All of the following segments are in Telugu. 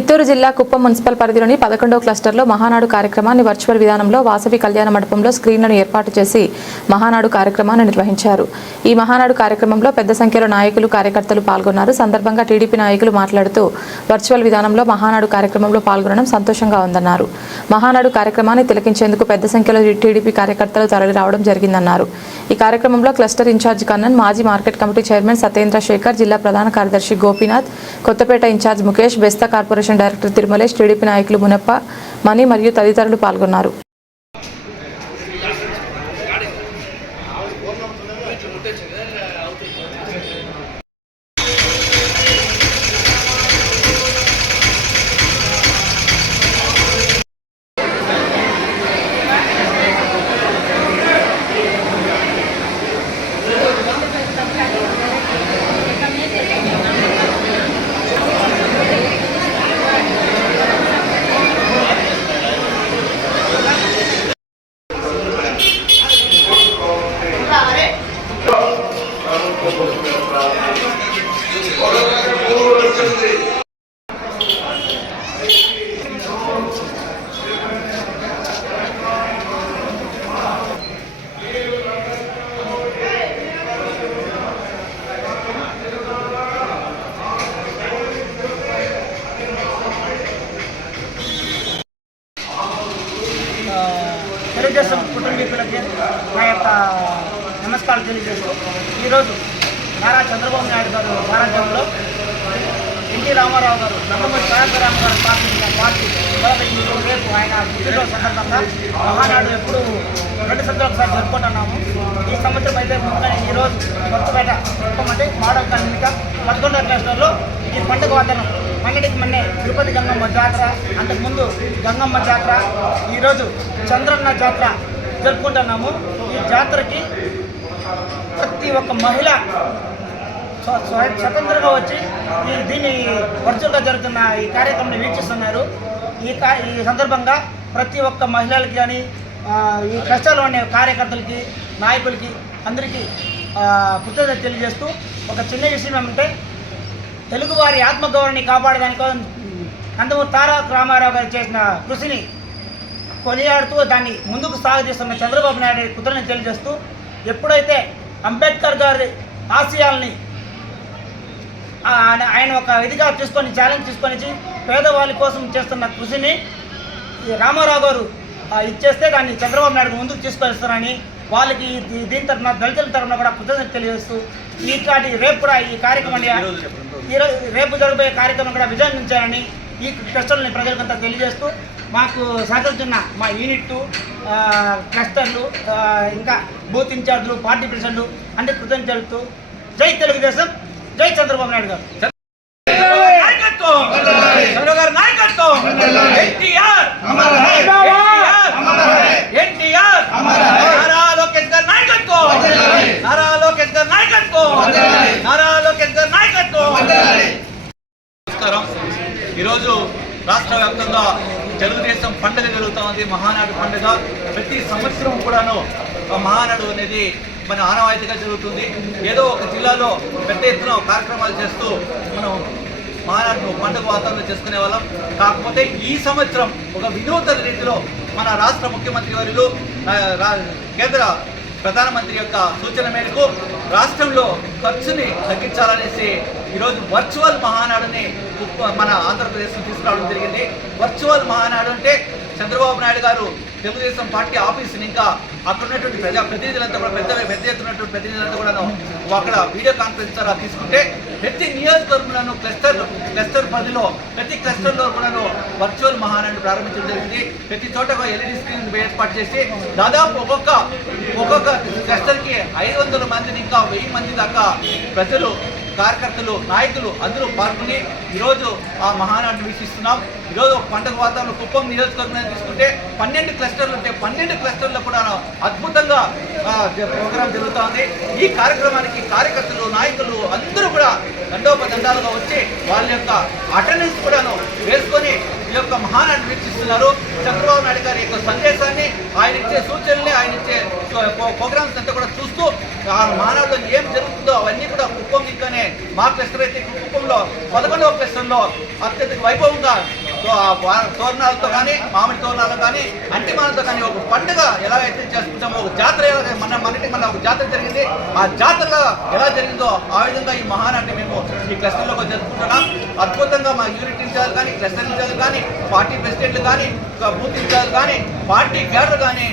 చిత్తూరు జిల్లా కుప్పం మున్సిపల్ పరిధిలోని 11వ క్లస్టర్లో మహానాడు కార్యక్రమాన్ని వర్చువల్ విధానంలో వాసవి కళ్యాణ మండపంలో స్క్రీన్లను ఏర్పాటు చేసి మహానాడు కార్యక్రమాన్ని నిర్వహించారు. ఈ మహానాడు కార్యక్రమంలో పెద్ద సంఖ్యలో నాయకులు, కార్యకర్తలు పాల్గొన్నారు. సందర్భంగా టీడీపీ నాయకులు మాట్లాడుతూ వర్చువల్ విధానంలో మహానాడు కార్యక్రమంలో పాల్గొనడం సంతోషంగా ఉందన్నారు. మహానాడు కార్యక్రమాన్ని తిలకించేందుకు పెద్ద సంఖ్యలో టీడీపీ కార్యకర్తలు తరలి రావడం జరిగిందన్నారు. ఈ కార్యక్రమంలో క్లస్టర్ ఇన్ఛార్జ్ కన్నన్, మాజీ market committee chairman Satyendra Sekhar, జిల్లా ప్రధాన కార్యదర్శి Gopinath, Kothapeta incharge Mukesh, Besta corporation director Tirumalesh, TDP నాయకులు మునప్ప, మణి మరియు తదితరులు పాల్గొన్నారు. తెలుగుదేశం కుటుంబీకులకి నా యొక్క నమస్కారం తెలియజేస్తూ ఈరోజు నారా చంద్రబాబు నాయుడు గారు సారథ్యంలో ఎన్టీ రామారావు గారు నందమూరి తారకరామ గారు స్థాపించిన పార్టీ రేపు ఆయన పుట్టినరోజు సందర్భంగా మహానాడు ఎప్పుడు 2 సంవత్సరాలు ఒకసారి జరుపుకుంటున్నాము. ఈ సంవత్సరం అయితే ముందుగా ఈరోజు కొత్తపేట అంటే మోడల్ కాలనీగా 11వ క్లస్టర్లో ఈ పండుగ వాతావరణం మొన్నటికి మొన్నే తిరుపతి గంగమ్మ జాతర, అంతకుముందు గంగమ్మ జాతర, ఈరోజు చంద్రన్న జాతర జరుపుకుంటున్నాము. ఈ జాతరకి ప్రతి ఒక్క మహిళ స్వతంత్రంగా వచ్చి దీన్ని వర్చువల్గా జరుగుతున్న ఈ కార్యక్రమాన్ని వీక్షిస్తున్నారు. ఈ సందర్భంగా ప్రతి ఒక్క మహిళలకి కానీ ఈ కష్టాలు ఉండే కార్యకర్తలకి, నాయకులకి అందరికీ కృతజ్ఞత తెలియజేస్తూ ఒక చిన్న విషయం ఏమంటే తెలుగువారి ఆత్మగౌరవాన్ని కాపాడడానికి నందమూరి తారక రామారావు గారు చేసిన కృషిని కొనియాడుతూ దాన్ని ముందుకు సాగదీస్తున్న చంద్రబాబు నాయుడు కృతజ్ఞత తెలియజేస్తూ ఎప్పుడైతే అంబేద్కర్ గారి ఆశయాల్ని ఆయన ఒక ఇదిగా తీసుకొని ఛాలెంజ్ తీసుకొని పేదవాళ్ళ కోసం చేస్తున్న కృషిని రామారావు గారు ఇచ్చేస్తే దాన్ని చంద్రబాబు నాయుడు ముందుకు తీసుకొస్తారని వాళ్ళకి దీని తరఫున దళితుల తరఫున కూడా కృతజ్ఞత తెలియజేస్తూ రేపు కూడా ఈ కార్యక్రమాన్ని రేపు జరగబోయే కార్యక్రమం కూడా విజయనించాలని ఈ క్లస్టర్ని ప్రజలకంతా తెలియజేస్తూ మాకు సహకరిస్తున్న మా యూనిట్ క్లస్టర్లు ఇంకా బూత్ ఇన్ఛార్జులు, పార్టీ ప్రెసిడెంట్లు అంటే కృతజ్ఞత తెలుపుతూ జై తెలుగుదేశం, జై చంద్రబాబు నాయుడు గారు. నమస్కారం. ఈరోజు రాష్ట్ర వ్యాప్తంగా తెలుగుదేశం పండుగ జరుగుతూ ఉంది. మహానాడు పండుగ ప్రతి సంవత్సరం కూడాను మహానాడు అనేది మన ఆనవాయితీగా జరుగుతుంది. ఏదో ఒక జిల్లాలో పెద్ద ఎత్తున కార్యక్రమాలు చేస్తూ మనం మహానాడు పండుగ వాతావరణం చేసుకునే వాళ్ళం. కాకపోతే ఈ సంవత్సరం ఒక వినూతన రీతిలో మన రాష్ట్ర ముఖ్యమంత్రి వర్యులు, కేంద్ర ప్రధానమంత్రి యొక్క సూచన మేరకు రాష్ట్రంలో ఖర్చుని తగ్గించాలనేసి ఈరోజు వర్చువల్ మహానాడుని మన ఆంధ్రప్రదేశ్లో తీసుకురావడం జరిగింది. వర్చువల్ మహానాడు అంటే చంద్రబాబు నాయుడు గారు తెలుగుదేశం పార్టీ ఆఫీస్ని ఇంకా అక్కడ ఉన్నటువంటి ప్రతినిధులంతా కూడా పెద్ద ఎత్తున్నటువంటి ప్రతినిధులంతా కూడా అక్కడ వీడియో కాన్ఫరెన్స్ ద్వారా తీసుకుంటే ప్రతి నియోజకవర్గంలోనూ క్లస్టర్ పరిధిలో ప్రతి క్లస్టర్లో కూడాను వర్చువల్ మహానాడు ప్రారంభించడం జరిగింది. ప్రతి చోట LED స్క్రీన్ ఏర్పాటు చేసి దాదాపు ఒక్కొక్క క్లస్టర్కి 500 మందిని ఇంకా 1000 మంది దాకా ప్రజలు, కార్యకర్తలు, నాయకులు అందరూ పాల్గొని ఈరోజు ఆ మహానాడుని వీక్షిస్తున్నాం. ఈరోజు పండుగ వాతావరణం కుప్పం నియోజకవర్గాన్ని తీసుకుంటే 12 క్లస్టర్లు ఉంటే 12 క్లస్టర్లో కూడా అద్భుతంగా ప్రోగ్రాం జరుగుతోంది. ఈ కార్యక్రమానికి కార్యకర్తలు, నాయకులు అందరూ కూడా దండోపదండాలుగా వచ్చి వాళ్ళ యొక్క అటెండెన్స్ కూడాను వేసుకొని ఈ యొక్క మహానాడు వీక్షిస్తున్నారు. చంద్రబాబు నాయుడు గారి యొక్క సందేశాన్ని, ఆయన ఇచ్చే సూచనల్ని, ఆయన ఇచ్చే ప్రోగ్రామ్స్ అంతా కూడా చూస్తూ ఆ మహానాడులో ఏం జరుగుతుందో అవన్నీ కూడా కుప్పం ఇంకానే మా క్లస్టర్ అయితే కుప్పంలో 11వ క్లస్టర్లో అత్యధిక వైభవంగా తోరణాలతో కానీ, మామిడి తోరణాలతో కానీ, అంటిమాలతో కానీ ఒక పండుగ ఎలాగైతే చేసుకుంటామో, ఒక జాతర మన ఒక జాతర జరిగింది, ఆ జాతరగా ఎలా జరిగిందో ఆ విధంగా ఈ మహానాటిని మేము ఈ క్లస్టర్లో జరుపుకుంటున్నాం. అద్భుతంగా మా యూనిట్ ఇన్ఛార్జ్ కానీ, క్లస్టర్ ఇన్ఛార్జ్ కానీ, పార్టీ ప్రెసిడెంట్లు కానీ, బూత్ ఇన్ఛార్జ్ కానీ, పార్టీ క్యాడర్ కానీ,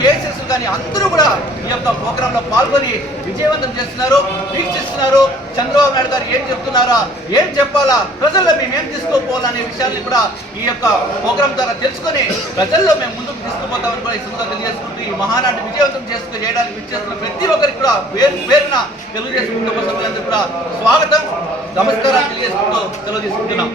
కేసెస్ కానీ అందరూ కూడా ఈ యొక్క ప్రోగ్రాంలో పాల్గొని విజయవంతం చేస్తున్నారు, వీక్షిస్తున్నారు. చంద్రబాబు నాయుడు గారు ఏం చెప్తున్నారా, ఏం చెప్పాలా, ప్రజల్లో మేము ఏం తీసుకోపోవాలనే విషయాన్ని కూడా ఈ యొక్క ప్రోగ్రాం ద్వారా తెలుసుకొని ప్రజల్లో మేము ముందుకు తీసుకుపోతామని కూడా ఈ సందర్భంగా తెలియజేసుకుంటూ ఈ మహానాడు విజయవంతం చేయడానికి విచ్చేస్తున్న ప్రతి ఒక్కరికి కూడా పేరున తెలుగుదేశం కుటుంబ సభ్యులందరూ కూడా స్వాగతం, నమస్కారాలు తెలియజేసుకుంటూ సెలవు తీసుకుంటున్నాం.